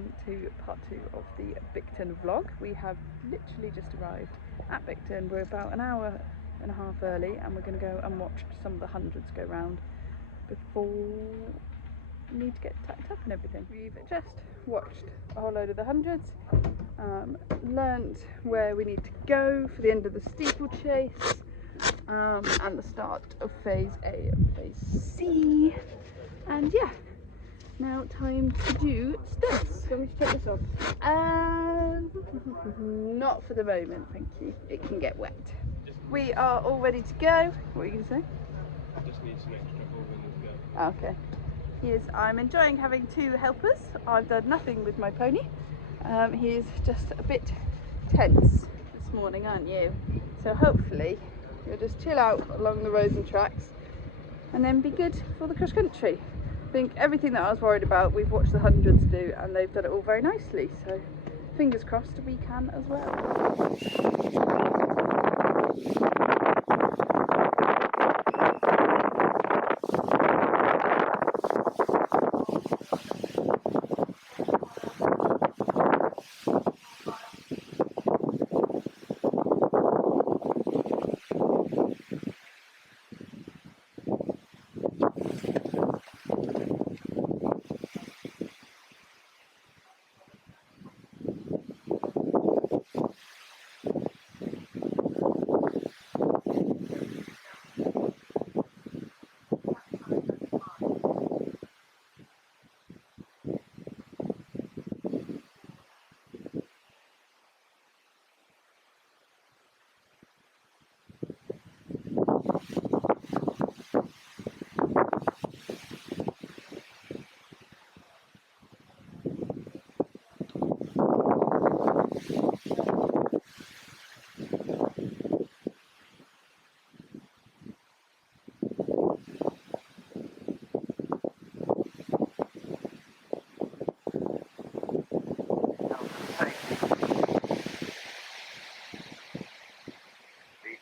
welcome to part 2 of the Bicton vlog. We have literally just arrived at Bicton. We're about an hour and a half early and we're going to go and watch some of the hundreds go round before we need to get tacked up and everything. We've just watched a whole load of the hundreds, learnt where we need to go for the end of the steeplechase, and the start of phase A and phase C, and yeah, now time to do stunts. So we should take this off. Not for the moment, thank you. It can get wet. We are all ready to go. What are you going to say? I just need some extra ball when we go. Okay. Yes, I'm enjoying having 2 helpers. I've done nothing with my pony. He is just a bit tense this morning, aren't you? So hopefully you'll just chill out along the roads and tracks and then be good for the cross country. I think everything that I was worried about, we've watched the hundreds do, and they've done it all very nicely. So fingers crossed we can as well.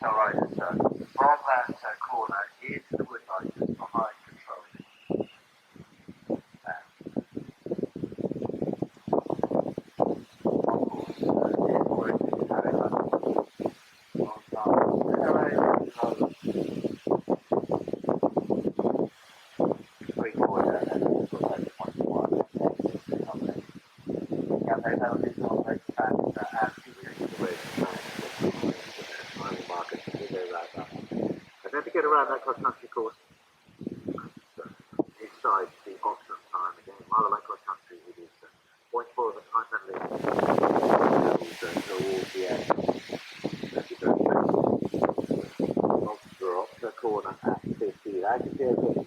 Alright, so from that corner into the wood line just behind control. To get around that cross-country course, inside the optimum time again, rather like cross-country, it is 0.4 of a time penalty towards the end. Off the corner at 50. That can be a good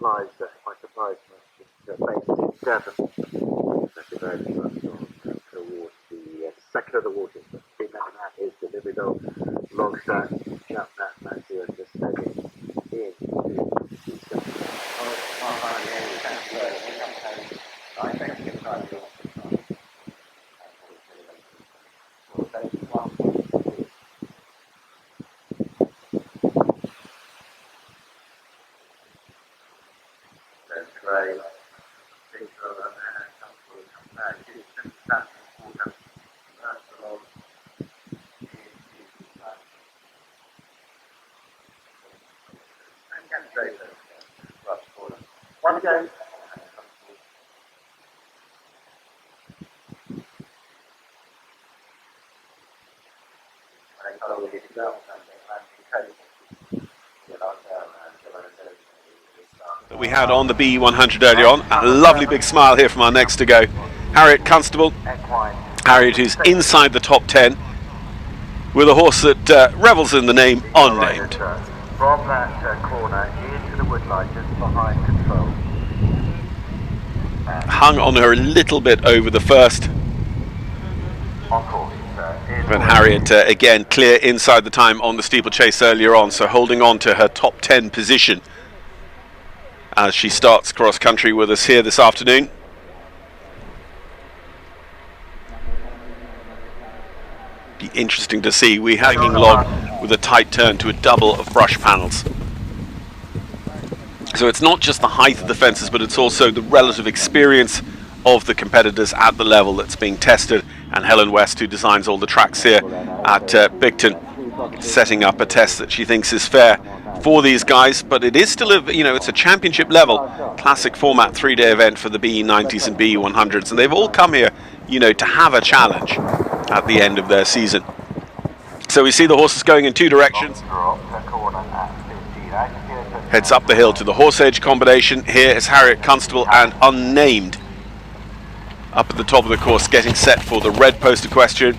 supplies that my supplies based in Devon. That's a very towards the second of the waters. But the thing that is delivered on long shot, jump that Matthew and just stepping in to I think it's time to one go. That we had on the B100 earlier on. A lovely big smile here from our next to go, Harriet Constable. Harriet is inside the top 10 with a horse that revels in the name Unnamed. From that corner into the woodline just behind control. Hung on her a little bit over the first. On course, But Harriet, again, clear inside the time on the steeplechase earlier on, so holding on to her top 10 position as she starts cross country with us here this afternoon. Be interesting to see. We have a hanging log with a tight turn to a double of brush panels. So it's not just the height of the fences, but it's also the relative experience of the competitors at the level that's being tested. And Helen West, who designs all the tracks here at Bicton, setting up a test that she thinks is fair for these guys. But it is still it's a championship level classic format 3-day event for the BE90s and BE100s, and they've all come here to have a challenge at the end of their season. So we see the horses going in two directions. Heads up the hill to the horse age combination. Here is Harriet Constable and Unnamed up at the top of the course, getting set for the red post equestrian.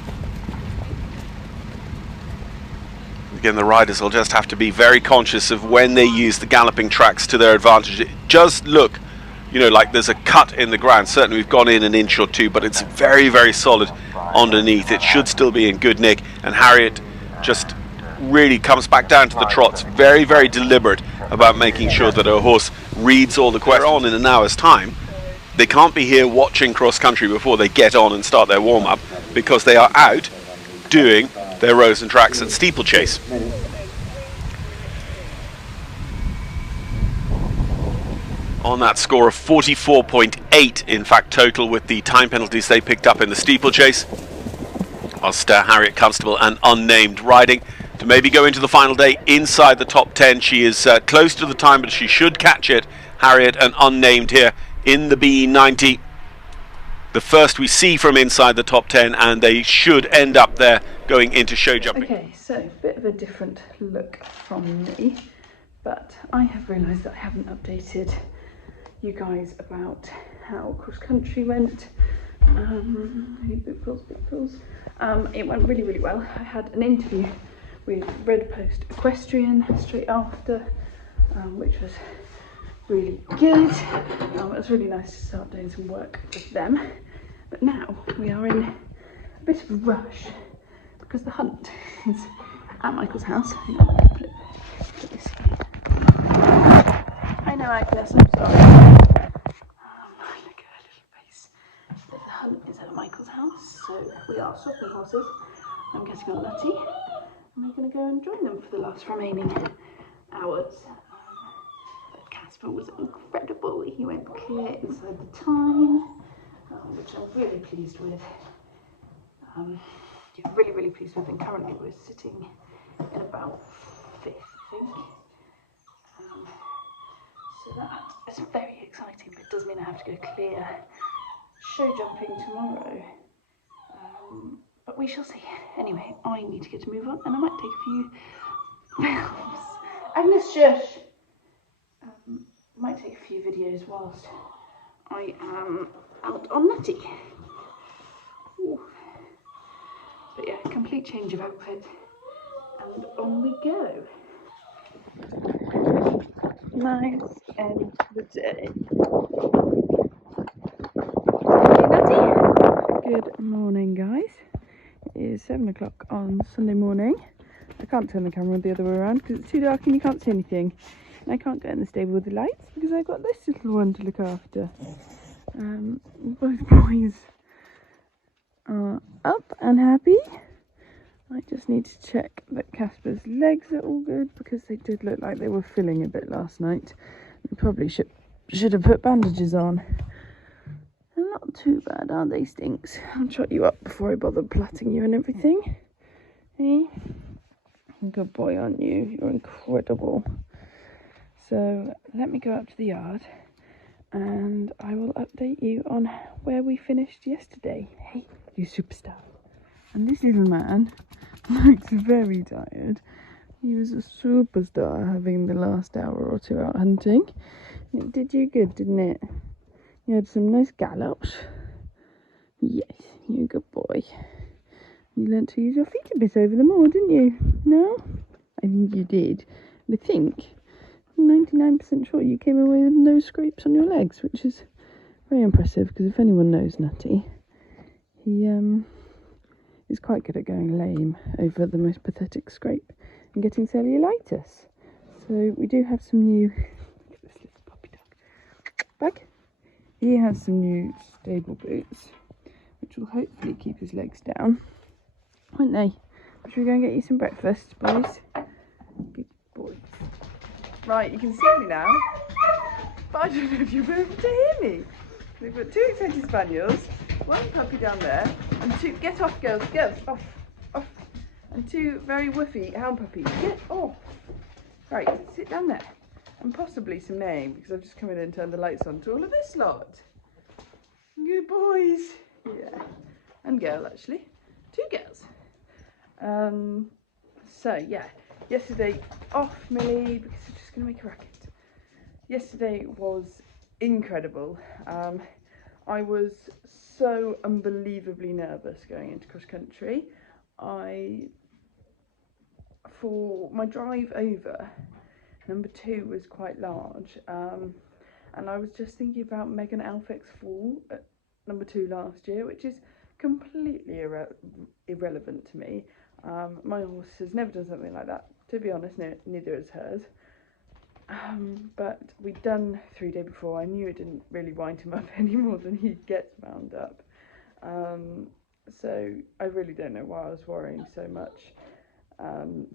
Again, the riders will just have to be very conscious of when they use the galloping tracks to their advantage. It does look like there's a cut in the ground. Certainly we've gone in an inch or two, but it's very, very solid underneath. It should still be in good nick, and Harriet just really comes back down to the trots, very, very deliberate about making sure that her horse reads all the questions. On in an hour's time. They can't be here watching cross country before they get on and start their warm-up, because they are out doing their rows and tracks at steeplechase. On that score of 44.8, in fact, total, with the time penalties they picked up in the steeplechase, whilst Harriet Constable and Unnamed riding to maybe go into the final day inside the top 10. She is close to the time, but she should catch it. Harriet and Unnamed here in the BE90. The first we see from inside the top 10, and they should end up there going into show jumping. Okay, so a bit of a different look from me, but I have realised that I haven't updated you guys about how cross country went. Big pulls. It went really, really well. I had an interview with Red Post Equestrian straight after, which was really good. It was really nice to start doing some work with them. But now we are in a bit of a rush because the hunt is at Michael's house. I know, Agnes, I'm sorry. Look at her little face. The hunt is at Michael's house, so we are swapping horses. I'm getting on Nutty, and we're going to go and join them for the last remaining hours. But Casper was incredible. He went clear inside the time, which I'm really pleased with. Really, really pleased with. And currently we're sitting in about 5th, I think. So that is very exciting, but it does mean I have to go clear show jumping tomorrow. But we shall see. Anyway, I need to get to move on, and I might take a few films. Agnes, shush! Might take a few videos whilst I am out on Nutty. Ooh. But yeah, complete change of outfit, and on we go. Nice end to the day. Hey, Nutty. Good morning, guys. It is 7 o'clock on Sunday morning. I can't turn the camera the other way around because it's too dark and you can't see anything. And I can't get in the stable with the lights because I've got this little one to look after. Both boys are up and happy. I just need to check that Casper's legs are all good because they did look like they were filling a bit last night. I probably should have put bandages on. They're not too bad, are they, Stinks? I'll trot you up before I bother plaiting you and everything. Hey? Good boy, aren't you? You're incredible. So let me go up to the yard and I will update you on where we finished yesterday. Hey, you superstar. And this little man looks very tired. He was a superstar having the last hour or two out hunting. It did you good, didn't it? You had some nice gallops. Yes, you're a good boy. You learnt to use your feet a bit over the moor, didn't you? No? I think you did. I think, I'm 99% sure you came away with no scrapes on your legs, which is very impressive, because if anyone knows Nutty, he He's quite good at going lame over the most pathetic scrape and getting cellulitis. So we do have some new... Look at this little puppy dog. Bug. He has some new stable boots, which will hopefully keep his legs down. Won't they? Should we go and get you some breakfast, boys? Good boys. Right, you can see me now, but I don't know if you'll be able to hear me. We've got 2 excited spaniels, 1 puppy down there, and 2, get off girls, off, and 2 very woofy hound puppies, get off. Right, sit down there, and possibly some name, because I've just come in and turned the lights on to all of this lot. Good boys. Yeah, and girl actually, 2 girls. So yeah, yesterday, off Millie, because I'm just going to make a racket. Yesterday was incredible. I was so unbelievably nervous going into cross country. For my drive over, number 2 was quite large, and I was just thinking about Megan Elphick's fall at number 2 last year, which is completely irrelevant to me. My horse has never done something like that, to be honest, neither has hers. But we'd done 3 days before. I knew it didn't really wind him up any more than he gets wound up. So I really don't know why I was worrying so much.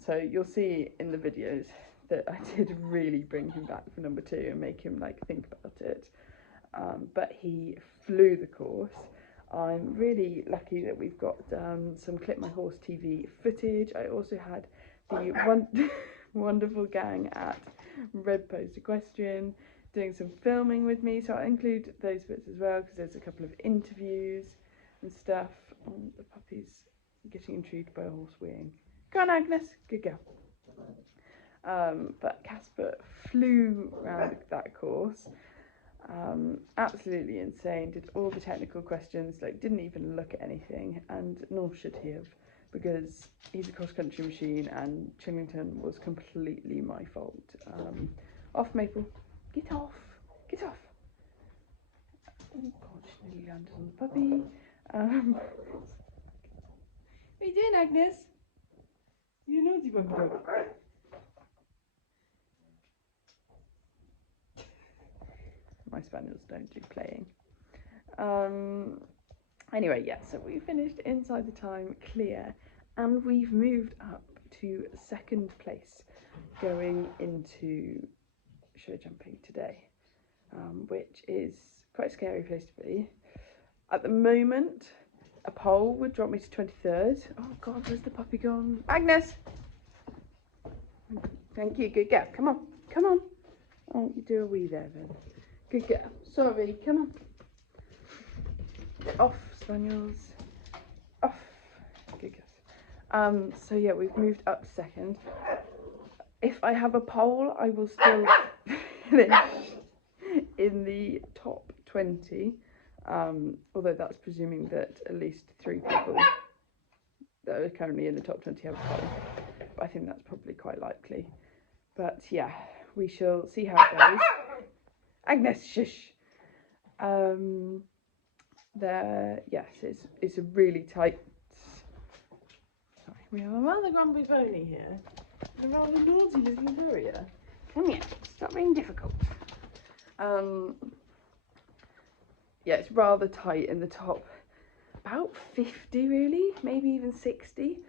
So you'll see in the videos that I did really bring him back for number 2 and make him like think about it. But he flew the course. I'm really lucky that we've got some Clip My Horse TV footage. I also had the wonderful gang at Red Posed a Question doing some filming with me, so I'll include those bits as well, because there's a couple of interviews and stuff on the puppies getting intrigued by a horse weeing. Go on, Agnes, good girl. But Casper flew around that course. Absolutely insane, did all the technical questions, like didn't even look at anything, and nor should he have, because he's a cross-country machine and Chillington was completely my fault. Off Maple, get off, get off. Oh god, she nearly landed on the puppy. What are you doing, Agnes? You naughty puppy dog. My spaniels don't do playing. Anyway, yeah, so we finished inside the time clear, and we've moved up to 2nd place going into show jumping today, which is quite a scary place to be. At the moment, a pole would drop me to 23rd. Oh god, where's the puppy gone? Agnes! Thank you, good girl. Come on, come on. Oh, you do a wee there then. Good girl. Sorry, come on. Get off, spaniels. Off. Good girls. So yeah, we've moved up to 2nd. If I have a pole, I will still finish in the top 20. Although that's presuming that at least 3 people that are currently in the top 20 have a pole. But I think that's probably quite likely. But yeah, we shall see how it goes. Agnes, shush. Yes, it's a really tight. Sorry, we have a rather grumpy pony here. A rather naughty little terrier. Come here, stop being difficult. Yeah, it's rather tight in the top, about 50 really, maybe even 60,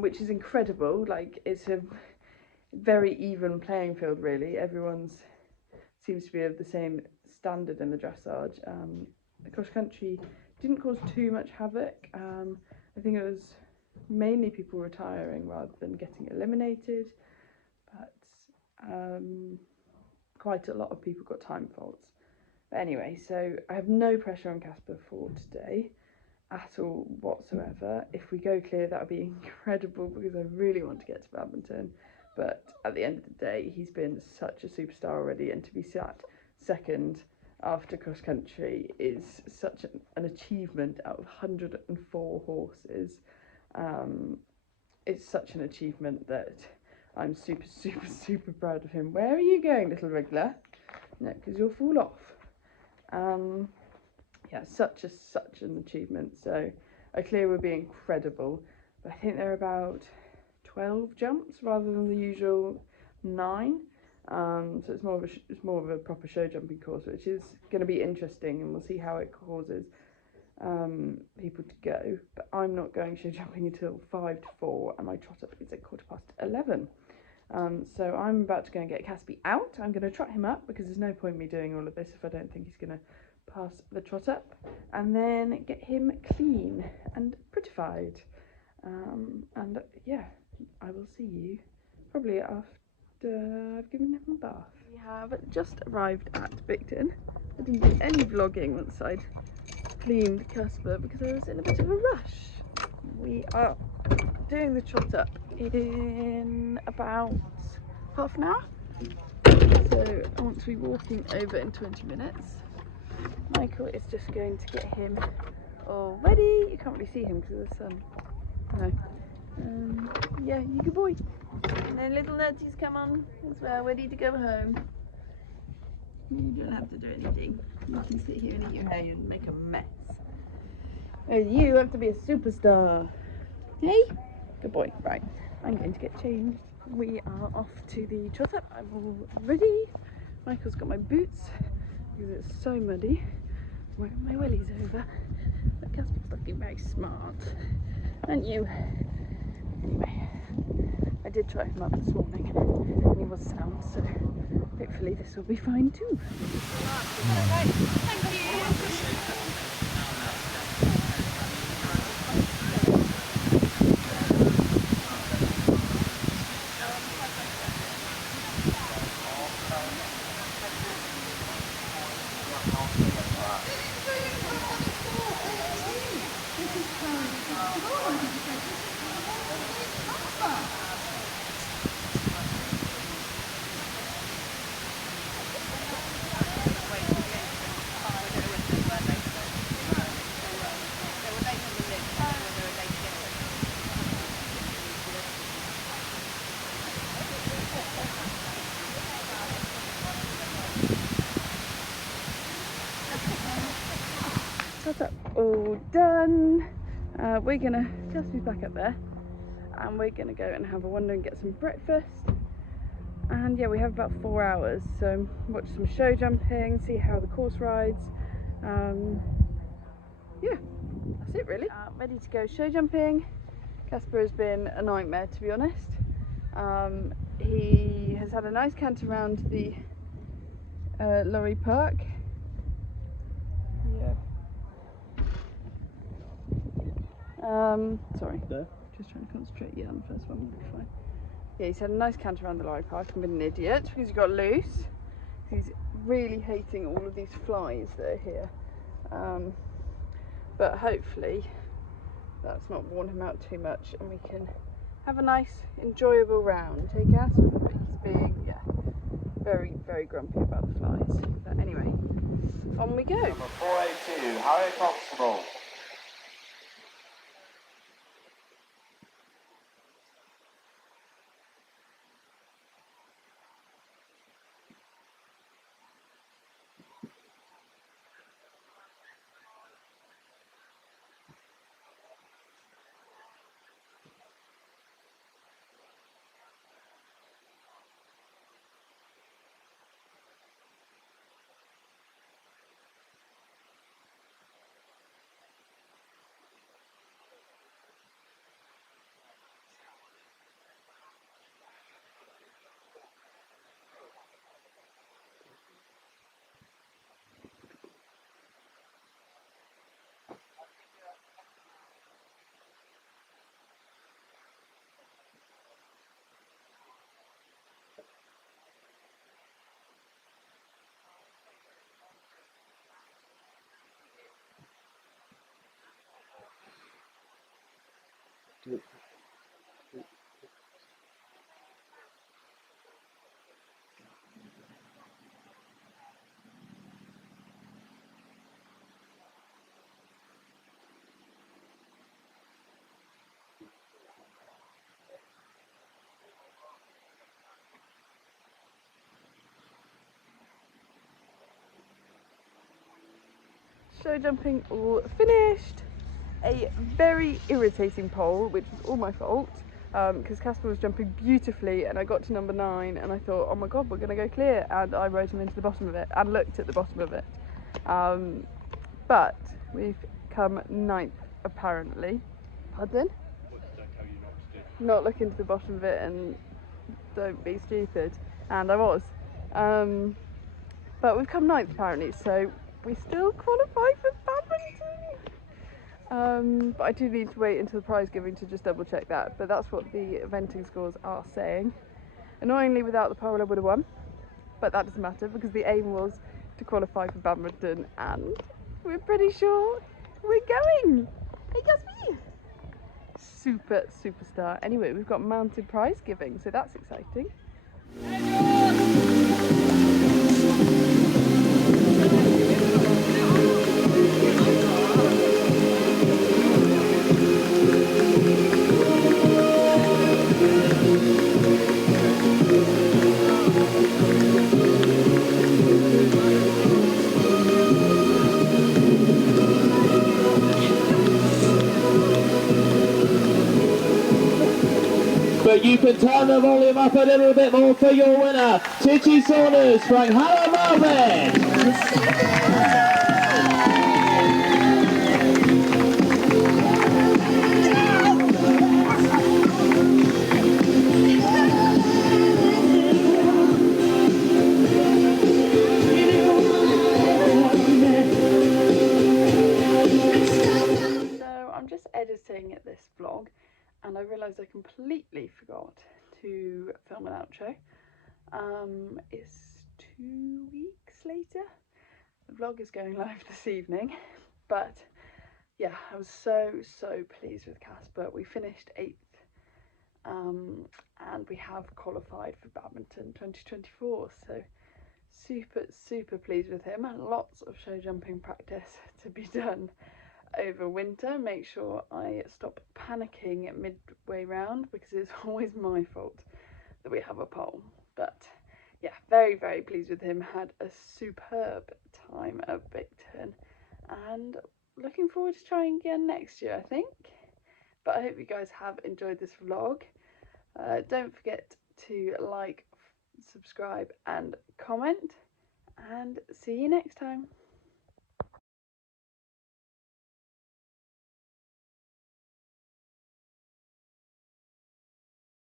which is incredible. Like, it's a very even playing field really. Everyone's seems to be of the same standard in the dressage. The cross country didn't cause too much havoc. I think it was mainly people retiring rather than getting eliminated, but quite a lot of people got time faults. But anyway, so I have no pressure on Casper for today at all whatsoever. If we go clear, that would be incredible, because I really want to get to Badminton. But at the end of the day, he's been such a superstar already, and to be sat 2nd after cross country is such an achievement out of 104 horses. It's such an achievement that I'm super, super, super proud of him. Where are you going, little wriggler? No, because you'll fall off. Yeah, such an achievement. So A clear would be incredible, but I think they're about 12 jumps rather than the usual 9. So it's more of a proper show jumping course, which is going to be interesting, and we'll see how it causes people to go. But I'm not going show jumping until 5 to 4, and my trot up is at 11:15. So I'm about to go and get Casper out. I'm going to trot him up because there's no point in me doing all of this if I don't think he's going to pass the trot up, and then get him clean and prettified. And yeah, I will see you probably after I've given him a bath. We have just arrived at Bicton. I didn't do any vlogging once I'd cleaned Casper because I was in a bit of a rush. We are doing the trot up in about half an hour. So I want to be walking over in 20 minutes. Michael is just going to get him all ready. You can't really see him because of the sun. No. Yeah, you good boy. And then little nutties come on as well, ready to go home. You don't have to do anything. You can sit here and eat your hay and make a mess. You have to be a superstar. Hey? Good boy. Right, I'm going to get changed. We are off to the trot up. I'm all ready. Michael's got my boots because it's so muddy. I'm wearing my wellies over. But Casper's looking very smart. Aren't you? Anyway, I did try him up this morning and he was sound, so hopefully this will be fine too. Thank you. Up all done. We're gonna just be back up there and we're gonna go and have a wander and get some breakfast, and yeah, we have about 4 hours, so watch some show jumping, see how the course rides. Yeah, that's it really. Ready to go show jumping. Casper has been a nightmare, to be honest. He has had a nice canter around the lorry park. Yeah. Sorry, just trying to concentrate. Yeah, on the first one, we'll be fine. Yeah, he's had a nice canter around the lorry park and been an idiot because he got loose. He's really hating all of these flies that are here. But hopefully that's not worn him out too much and we can have a nice, enjoyable round. Hey, Casper? But he's being, yeah, very, very grumpy about the flies. But anyway, on we go. Number 482, Harry Constable. Show jumping all finished. a very irritating pole, which was all my fault, because Casper was jumping beautifully and I got to number 9 and I thought, oh my god, we're going to go clear, and I rode him into the bottom of it and looked at the bottom of it. But we've come 9th apparently. Pardon? Not look into the bottom of it and don't be stupid. And I was. But we've come 9th apparently, so we still qualify for badminton. But I do need to wait until the prize giving to just double check that. But that's what the eventing scores are saying. Annoyingly, without the pole I would have won. But that doesn't matter because the aim was to qualify for badminton, and we're pretty sure we're going. Hey Casper! Super superstar. Anyway, we've got mounted prize giving, so that's exciting. But you can turn the volume up a little bit more for your winner, Titty Saunders from Hello Marvin. So I'm just editing this vlog and I realised I completely forgot to film an outro. It's 2 weeks later. The vlog is going live this evening, but yeah, I was so pleased with Casper. We finished 8th, and we have qualified for Badminton 2024, so super pleased with him, and lots of show jumping practice to be done over winter. Make sure I stop panicking midway round because it's always my fault that we have a pole. But yeah, very pleased with him. Had a superb time at Bicton and looking forward to trying again next year, I think. But I hope you guys have enjoyed this vlog. Don't forget to like, subscribe and comment, and see you next time.